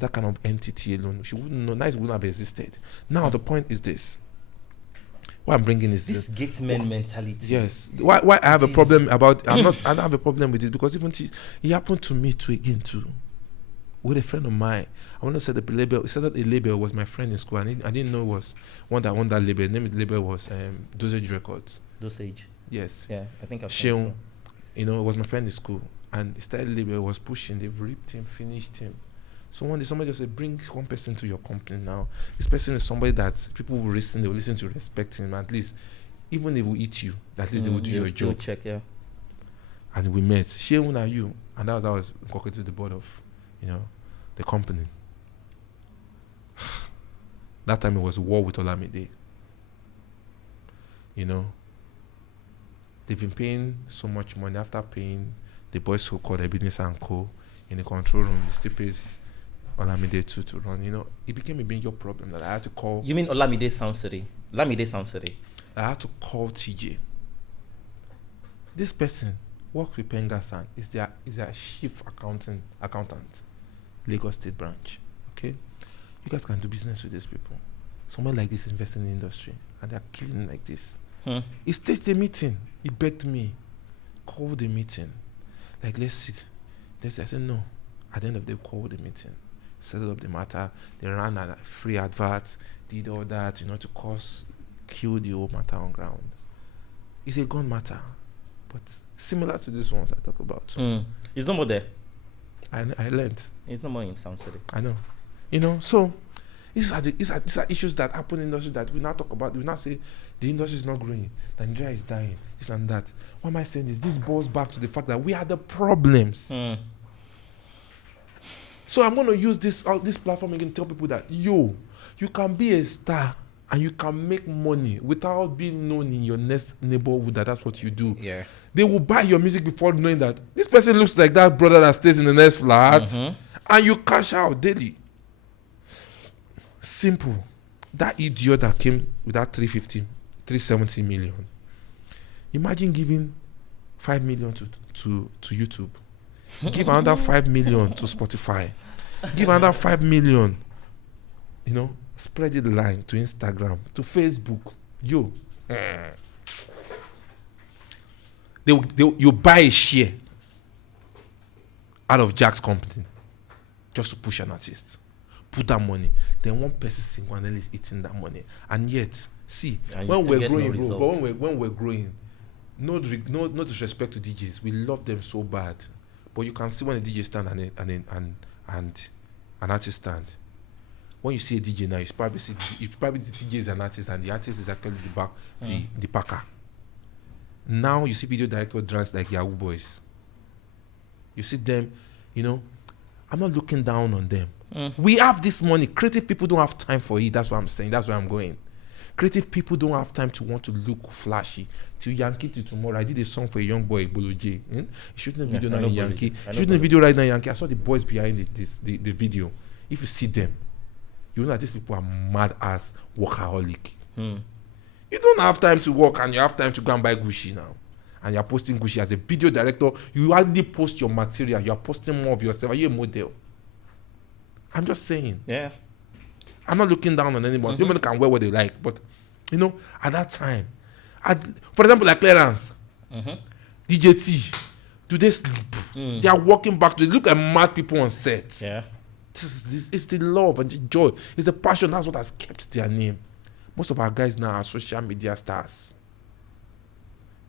that kind of entity alone, she wouldn't know. Nice wouldn't have existed. Now the point is this. What I'm bringing is this gate men mentality. Yes. Why I have a problem about? I don't have a problem with it because even it happened to me too again too. With a friend of mine, I want to say the label. He said that a label was my friend in school, and I didn't know it was one that won that label. The name of the label was Dosage Records. Dosage. Yes. Yeah, I think I've Sheon, it was my friend in school, and he started label, was pushing. They've ripped him, finished him. So one day somebody just said, bring one person to your company now. This person is somebody that people will listen. They will listen to, respect him. At least, even if they will eat you, at least they will do your job. Check, yeah. And we met. Sheon, are you? And that was how I was talking to the board of, the company. That time it was war with Olamide. They've been paying so much money. After paying, the boys who called Ebenezer and Co. in the control room, they still pays Olamide to run. It became a major problem that I had to call. You mean Olamide Sound City? Olamide Sound City. I had to call TJ. This person works with Pengasan. Is their chief accountant, Lagos State branch. Okay, you guys can do business with these people. Someone like this investing in the industry, and they're killing like this. He staged a meeting. He begged me, call the meeting. Like, let's sit. I said no. At the end of the day, call the meeting, settled up the matter. They ran a free advert, did all that, to kill the whole matter on ground. It's a gone matter, but similar to this ones I talk about. It's no more there. I learned. It's no more in Sound City. I know. So these are issues that happen in the industry that we now talk about. We now say the industry is not growing, Nigeria is dying, this and that. What am I saying is this boils back to the fact that we are the problems. So I'm going to use this platform and tell people that you can be a star and you can make money without being known in your next neighborhood that that's what you do. Yeah. They will buy your music before knowing that this person looks like that brother that stays in the next flat, and you cash out daily. Simple. That idiot that came with that 370 million. Imagine giving 5 million to YouTube. Give another 5 million to Spotify. Give another 5 million, spread it line to Instagram, to Facebook. You buy a share out of Jack's company just to push an artist. Put that money. Then one person single-handedly is eating that money. And yet, see, when we're growing, when we're growing, no disrespect to DJs. We love them so bad. But you can see when a DJ stand and an artist stand. When you see a DJ now, you probably the DJ is an artist and the artist is actually the packer. Now you see video director dressed like Yahoo boys. You see them, I'm not looking down on them. We have this money. Creative people don't have time for it. That's what I'm saying. That's where I'm going. Creative people don't have time to want to look flashy. Till Yankee to tomorrow. I did a song for a young boy, Bolo J. Shooting a video now in Yankee. Shooting a video right now in Yankee. I saw the boys behind the video. If you see them, you know that these people are mad as workaholic. You don't have time to work and you have time to go and buy Gucci now. And you're posting Gucci as a video director. You hardly post your material. You're posting more of yourself. Are you a model? I'm just saying. Yeah. I'm not looking down on anyone. People can wear what they like. But, at that time, for example, like Clarence, DJ T, do they sleep? They are walking back to, they look like mad people on set. Yeah. This is the love and the joy. It's the passion. That's what has kept their name. Most of our guys now are social media stars.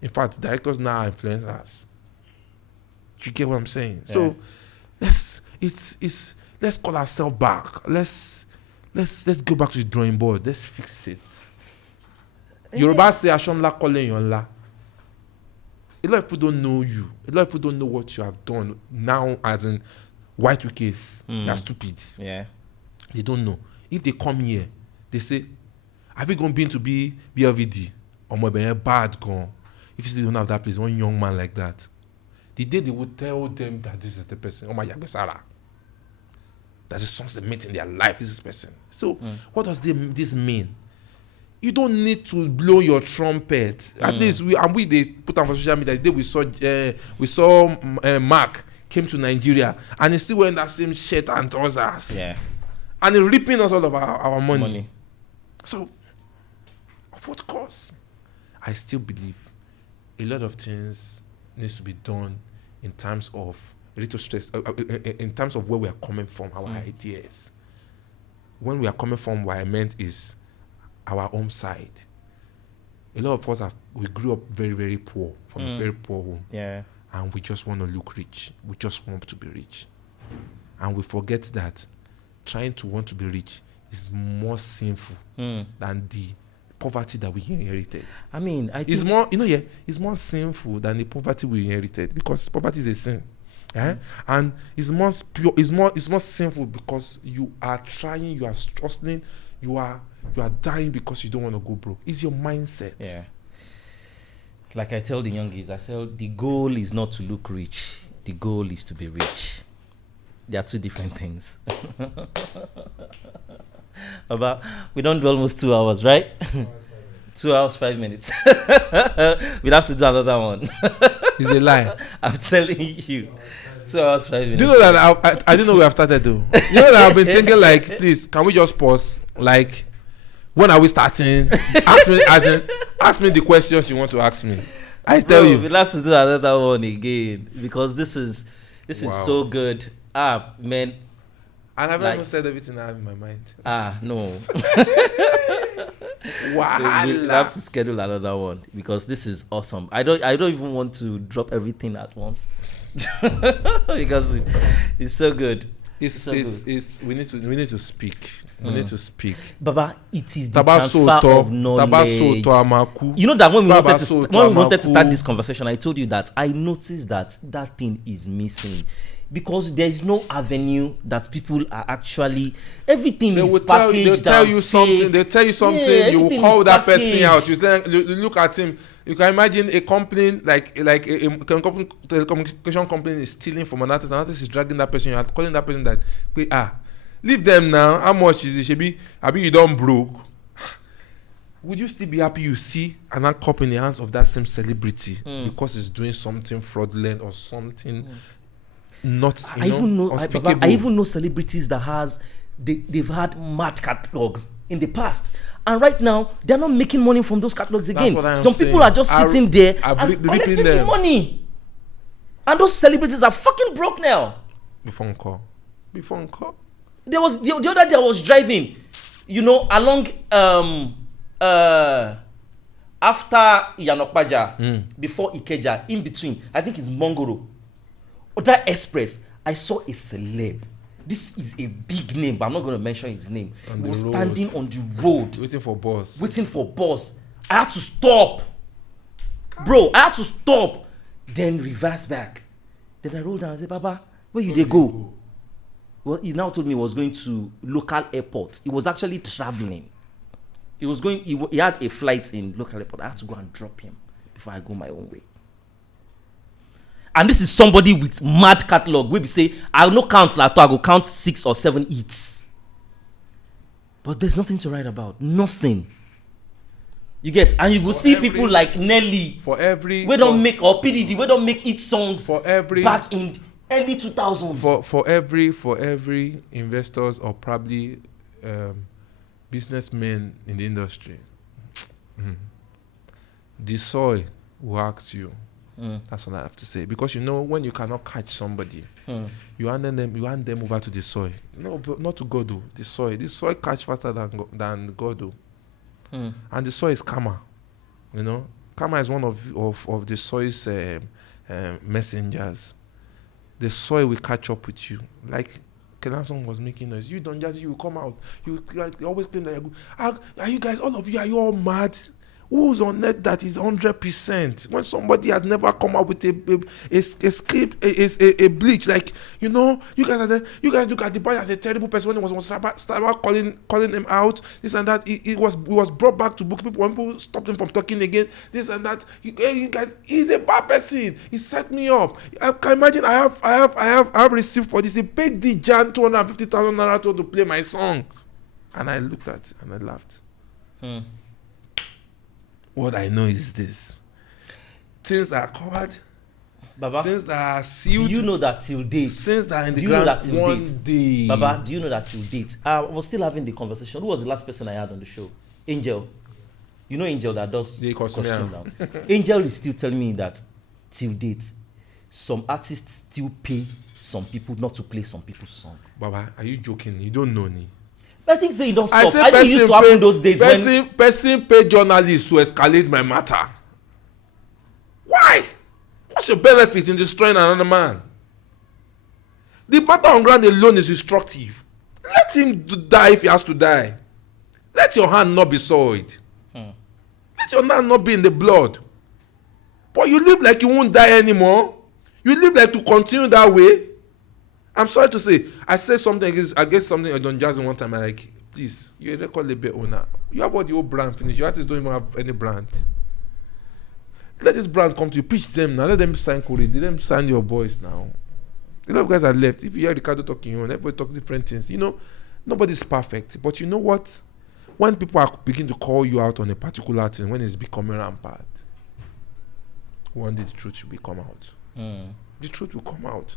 In fact, directors now are influencers. You get what I'm saying? Yeah. So let's call ourselves back. Let's go back to the drawing board. Let's fix it. Yoruba say Ashonla calling Yonla. A lot of people don't know you. A lot of people don't know what you have done now as in Y2Ks. They're stupid. Yeah. They don't know. If they come here, they say, have you been to BLVD? Or maybe bad gone. If you still don't have that place, one young man like that, the day they would tell them that this is the person, oh my Yagbesara, that's the songs they meet in their life, this is the person. So, what does this mean? You don't need to blow your trumpet. At least they put on for social media. The day we saw Mark came to Nigeria and he's still wearing that same shirt and trousers. Yeah. And he's ripping us all of our money. So, of what course? I still believe a lot of things needs to be done in terms of a little stress, in terms of where we are coming from, our ideas. When we are coming from, what I meant is our home side. A lot of us we grew up very, very poor, from a very poor home. Yeah. And we just want to look rich. We just want to be rich. And we forget that trying to want to be rich is more sinful than the poverty that we inherited. I mean, it's more, it's more sinful than the poverty we inherited, because poverty is a sin. And it's more pure, it's more sinful because you are trying, you are struggling, you are dying because you don't want to go broke. It's your mindset. Yeah. Like I tell the youngies, I say the goal is not to look rich. The goal is to be rich. They are two different things. Baba, we don't do almost 2 hours, right? 2 hours, 5 minutes. We'll have to do another one. It's a lie. I'm telling you. 2 hours, 5 minutes. Do you know that I didn't know we have started though? You know that I've been thinking like, please, can we just pause? Like, when are we starting? Ask me the questions you want to ask me. I tell you. We'll have to do another one again, because this is so good. Man. And I've never said everything I have in my mind. No. Wow. We'll have to schedule another one, because this is awesome. I don't even want to drop everything at once. Because it's so good. We need to speak. We need to speak. Baba, it is the transfer of knowledge. You know that when we wanted to start this conversation, I told you that I noticed that thing is missing. Because there is no avenue that people are actually, everything is packaged. They'll tell you something. Yeah, you will call that person out. You look at him. You can imagine a company like a telecommunication company is stealing from an artist. An artist is dragging that person. You are calling that person that leave them now. How much is it? Shebi you don't broke. Would you still be happy you see an cup in the hands of that same celebrity because it's doing something fraudulent or something? I even know celebrities that they've had mad catalogs in the past, and right now they're not making money from those catalogs again. Some people are just sitting there and collecting the money, and those celebrities are fucking broke now. Before call. There was the other day I was driving, along after Yanokpaja, before Ikeja, in between, I think it's Mongoro. That express, I saw a celeb. This is a big name, but I'm not going to mention his name. He was standing on the road. Waiting for bus. I had to stop. Bro, I had to stop. Then reverse back. Then I rolled down and said, Baba, where you they go? Well, he now told me he was going to local airport. He was actually traveling. He had a flight in local airport. I had to go and drop him before I go my own way. And this is somebody with mad catalog. We say, I'll not count Lato, I go count 6 or 7 eats. But there's nothing to write about. Nothing. You get? And you will see people like Nelly. We don't make, or PDD, we don't make hit songs back in early 2000s. For every investors or probably businessmen in the industry, the soil will ask you. That's all I have to say. Because when you cannot catch somebody, you hand them over to the soil. No, but not to God though. The soil. The soil catch faster than God though. And the soil is karma. Karma is one of the soil's messengers. The soil will catch up with you. Like Kelanson was making noise. You don't just you come out. You always claim that you're good. Are you guys, all of you, are you all mad? Who's on net that is 100%? When somebody has never come up with a script, a bleach, like you guys are there. You guys look at the boy as a terrible person when he was calling him out, this and that. It was brought back to book. When people stopped him from talking again, this and that. You guys, he's a bad person. He set me up. I can imagine. I have received for this. He paid the Jan 250,000 naira to play my song, and I looked at it and I laughed. What I know is this: things that are covered, Baba, things that are sealed. Do you know that till date? Things that are in the do you know ground that till one date? day. Baba, do you know that till date? I was still having the conversation. Who was the last person I had on the show? Angel. You know Angel that does the costume now. Angel is still telling me that till date, some artists still pay some people not to play some people's song. Baba, are you joking? You don't know me. I think say you don't stop. I think it used to happen those days person pay journalists to escalate my matter. Why? What's your benefit in destroying another man? The matter on ground alone is destructive. Let him die if he has to die. Let your hand not be soiled. Let your hand not be in the blood. But you live like you won't die anymore. You live like to continue that way. I'm sorry to say, I said something against something on Jazzy one time. I'm like, please, you're a record label owner. You have all the old brand finished. Your artists don't even have any brand. Let this brand come to you. Pitch them now. Let them sign Corey. Let them sign your boys now. A lot of guys are left. If you hear Ricardo talking, everybody talks different things. Nobody's perfect. But you know what? When people begin to call you out on a particular thing, when it's becoming rampant, one day the truth will come out. The truth will come out.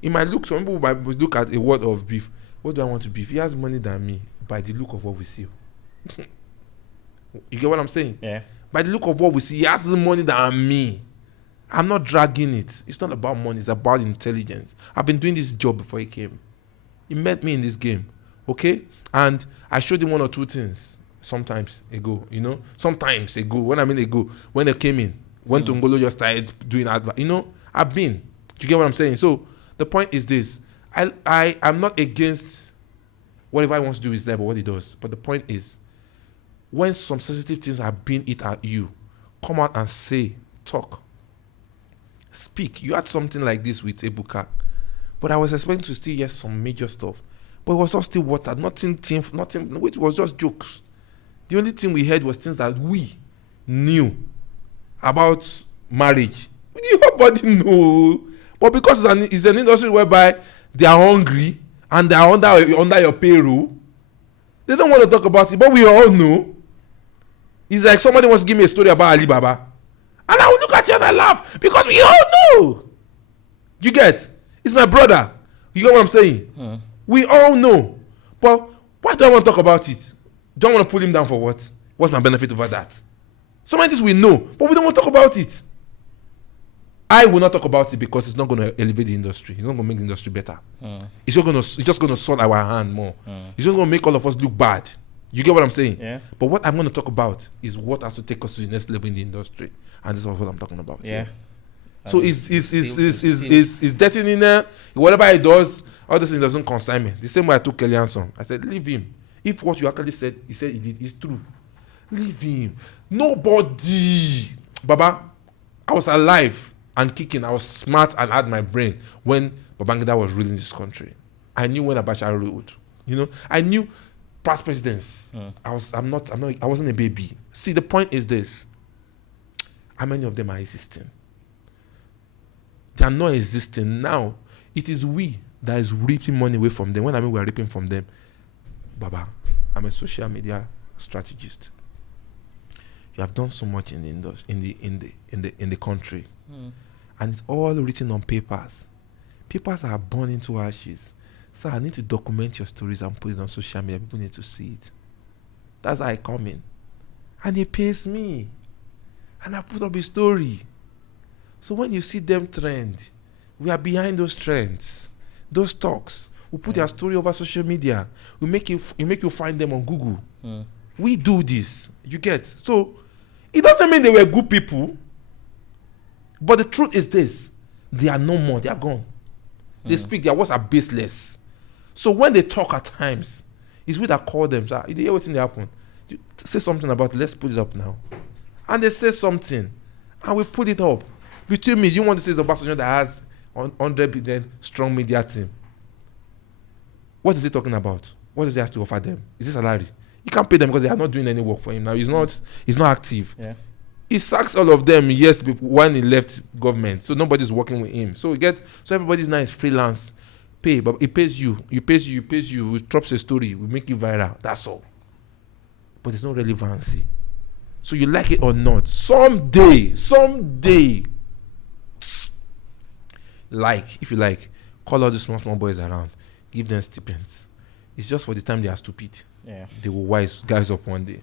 It might look, some people might look at a word of beef. What do I want to beef? He has money than me by the look of what we see. You get what I'm saying? Yeah. By the look of what we see, he has money than me. I'm not dragging it. It's not about money. It's about intelligence. I've been doing this job before he came. He met me in this game. Okay? And I showed him one or two things sometimes ago. Sometimes ago. When I mean ago. When they came in. When Tongolo just started doing advert. I've been. Do you get what I'm saying? So, the point is this. I'm not against whatever he wants to do his level, what he does. But the point is, when some sensitive things are being hit at you, come out and say, talk. Speak. You had something like this with Ebuka. But I was expecting to still hear some major stuff. But it was all still water. Nothing, it was just jokes. The only thing we heard was things that we knew about marriage. Nobody know. But because it's an industry whereby they are hungry and they are under your payroll, they don't want to talk about it. But we all know. It's like somebody wants to give me a story about Alibaba. And I will look at you and I laugh because we all know. You get? It's my brother. You get what I'm saying? We all know. But why do I want to talk about it? Do I want to pull him down for what? What's my benefit over that? Some of this we know, but we don't want to talk about it. I will not talk about it because it's not going to elevate the industry. It's not going to make the industry better. It's just going to sort our hand more. It's just going to make all of us look bad. You get what I'm saying? Yeah. But what I'm going to talk about is what has to take us to the next level in the industry. And this is what I'm talking about. Yeah. So it's dirty in there. Whatever he does, all those things doesn't concern me. The same way I took Kelly Hanson. I said, leave him. If what you actually said, he said he did, is true. Leave him. Nobody. Baba, I was alive and kicking. I was smart and had my brain when Babangida was ruling this country. I knew when Abacha ruled. I knew past presidents. I wasn't a baby. See, the point is this. How many of them are existing? They are not existing now. It is we that is reaping money away from them. When I mean we are reaping from them, Baba, I'm a social media strategist. You have done so much in the industry, in the country, and it's all written on papers. Papers are burned into ashes. So I need to document your stories and put it on social media. People need to see it. That's how I come in, and it pays me, and I put up a story. So when you see them trend, we are behind those trends, those talks. We put their story over social media. We make you find them on Google. We do this. You get? So it doesn't mean they were good people. But the truth is this: they are no more. They are gone. They speak. Their words are baseless. So when they talk at times, it's we that call them. You hear what happened? You say something about it. Let's put it up now. And they say something, and we put it up. Between me, you want to say it's a Obasanjo that has 100% strong media team. What is he talking about? What does he have to offer them? Is it salary? He can't pay them because they are not doing any work for him now. He's not active. Yeah. He sacks all of them years before when he left government. So nobody's working with him. So everybody's now is freelance pay, but it pays you. It pays you. It drops a story. We make it viral. That's all. But there's no relevancy. So you like it or not, someday, if you like, call all the small boys around, give them stipends. It's just for the time they are stupid. Yeah. They will wise guys up one day.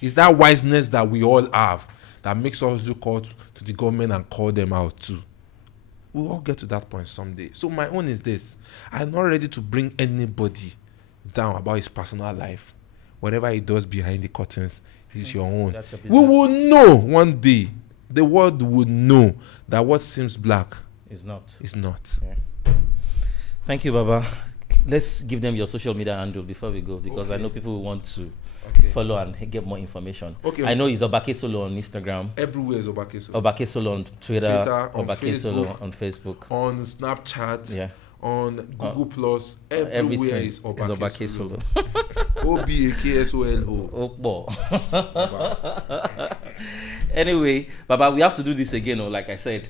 It's that wiseness that we all have that makes us look out to the government and call them out too. We'll all get to that point someday. So my own is this. I'm not ready to bring anybody down about his personal life. Whatever he does behind the curtains is your own. We will know one day. The world will know that what seems black is not. Yeah. Thank you, Baba. Let's give them your social media handle before we go, because I know people will want to follow and get more information. Okay. I know it's Obake Solo on Instagram. Everywhere is Obake Solo. Obake Solo on Twitter, Obake Solo on Facebook. On Snapchat. Yeah. On Google Plus, everywhere is Obake Solo. OBAKSOLO. Anyway, Baba, we have to do this again. Like I said,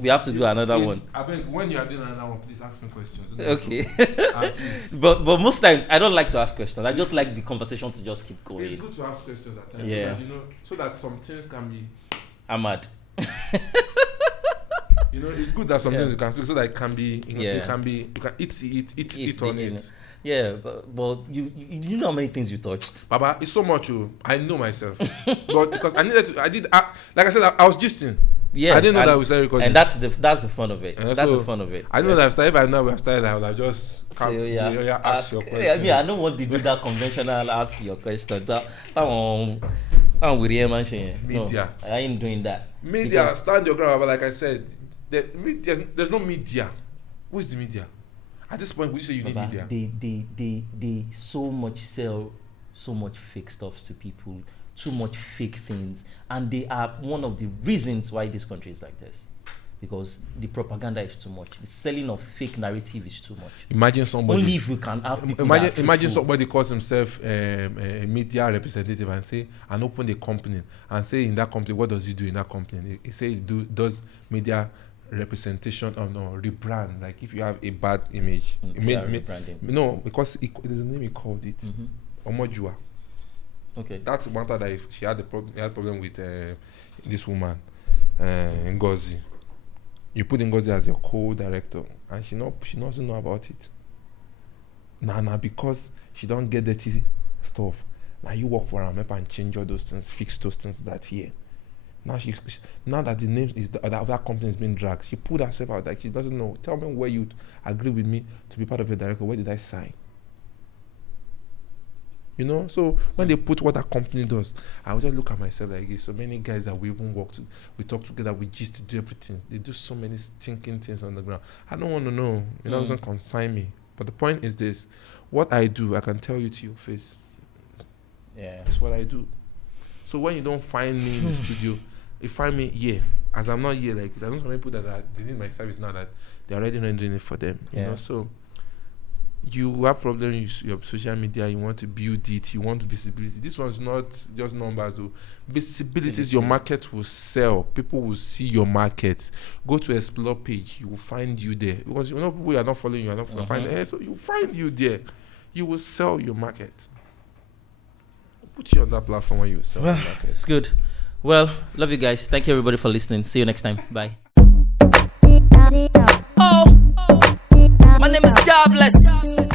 we have to do another one. I beg, when you are doing another one, please ask me questions. Okay. But most times I don't like to ask questions. I just like the conversation to just keep going. It's good to ask questions at times. Yeah. So that some things can be. I'm mad. It's good that sometimes you can speak so that it can be, it can be, you can eat on it. Yeah, but you know how many things you touched. Baba, it's so much. I know myself, but because like I said, I was gisting. Yeah, I didn't know that we started recording, and that's the fun of it. That's the fun of it. I know that if I know we have started, I would have just ask your question. I don't want to do that conventional ask your question. That one, media. I ain't doing that. Media, stand your ground. But like I said, there's no media. Who is the media? At this point, would you say you need media? They so much sell so much fake stuff to people, too much fake things, and they are one of the reasons why this country is like this. Because the propaganda is too much. The selling of fake narrative is too much. Imagine somebody. Only if we can have people. Imagine somebody calls himself a media representative and say and open a company and say in that company, what does he do in that company? He say he does media representation or no rebrand. Like if you have a bad image, no, because there's a name he called it. Omojua. Okay. That's one that she had problem with this woman, Ngozi. You put Ngozi as your co-director, and she doesn't know about it. Nah, because she don't get dirty stuff. Now you work for her and change all those things, fix those things that year. Now that the name is that company is being dragged, she put herself out like she doesn't know. Tell me where you agree with me to be part of a director. Where did I sign? So when they put what that company does, I would just look at myself like this. So many guys that we even we talk together, we just do everything. They do so many stinking things on the ground. I don't want to know. It doesn't concern me. But the point is this: what I do, I can tell you to your face. Yeah, that's what I do. So when you don't find me in the studio, you find me here. As I'm not here, like there's some people that they need my service now that they're already not doing it for them. So you have problems with your social media, you want to build it, you want visibility. This one's not just numbers. Visibility is your market will sell. People will see your market. Go to explore page, you will find you there. Because people are not following you, are not finding. So you find you there. You will sell your market. Put you on that platform where you sell your market. It's good. Well, love you guys. Thank you everybody for listening. See you next time. Bye. My name is Jobless.